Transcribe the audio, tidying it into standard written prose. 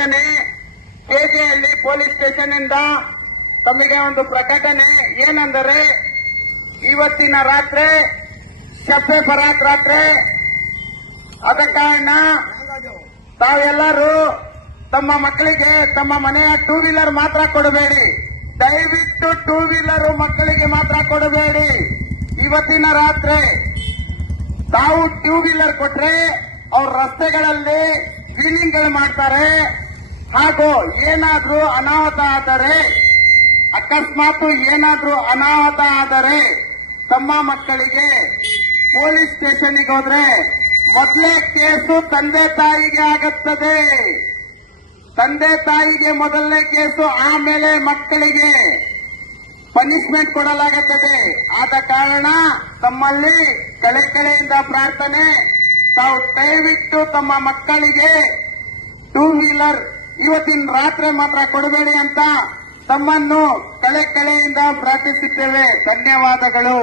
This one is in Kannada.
ಪ್ರಕಟಣೆ ಕೆಜೆಹಳ್ಳಿ ಪೊಲೀಸ್ ಸ್ಟೇಷನ್ ಇಂದ ತಮಗೆ ಒಂದು ಪ್ರಕಟಣೆ ಏನೆಂದರೆ, ಇವತ್ತಿನ ರಾತ್ರಿ ಶಬ್ಬೆ ಬರಾತ್ ರಾತ್ರಿ, ಆದ ಕಾರಣ ತಾವೆಲ್ಲರೂ ತಮ್ಮ ಮಕ್ಕಳಿಗೆ ತಮ್ಮ ಮನೆಯ ಟೂ ವೀಲರ್ ಮಾತ್ರ ಕೊಡಬೇಡಿ. ದಯವಿಟ್ಟು ಟೂ ವೀಲರ್ ಮಕ್ಕಳಿಗೆ ಮಾತ್ರ ಕೊಡಬೇಡಿ. ಇವತ್ತಿನ ರಾತ್ರಿ ತಾವು ಟೂ ವೀಲರ್ ಕೊಟ್ರೆ ಅವ್ರ ರಸ್ತೆಗಳಲ್ಲಿ ವೀಲಿಂಗ್ಗಳು ಮಾಡ್ತಾರೆ. ಹಾಗೂ ಏನಾದ್ರೂ ಅನಾಹುತ ಆದರೆ, ಅಕಸ್ಮಾತ್ ಏನಾದ್ರೂ ಅನಾಹುತ ಆದರೆ ತಮ್ಮ ಮಕ್ಕಳಿಗೆ ಪೊಲೀಸ್ ಸ್ಟೇಷನ್ಗೆ ಹೋದ್ರೆ ಮೊದಲೇ ಕೇಸು ತಂದೆ ತಾಯಿಗೆ ಆಗುತ್ತದೆ. ತಂದೆ ತಾಯಿಗೆ ಮೊದಲನೇ ಕೇಸು, ಆಮೇಲೆ ಮಕ್ಕಳಿಗೆ ಪನಿಷ್ಮೆಂಟ್ ಕೊಡಲಾಗುತ್ತದೆ. ಆದ ಕಾರಣ ತಮ್ಮಲ್ಲಿ ಕಳೆಯಿಂದ ಪ್ರಾರ್ಥನೆ, ತಾವು ದಯವಿಟ್ಟು ತಮ್ಮ ಮಕ್ಕಳಿಗೆ ಟೂ ವೀಲರ್ ಇವತ್ತಿನ ರಾತ್ರಿ ಮಾತ್ರ ಕೊಡಬೇಡಿ ಅಂತ ತಮ್ಮನ್ನು ಕಳೆಯಿಂದ ಪ್ರಾರ್ಥಿಸುತ್ತೇವೆ. ಧನ್ಯವಾದಗಳು.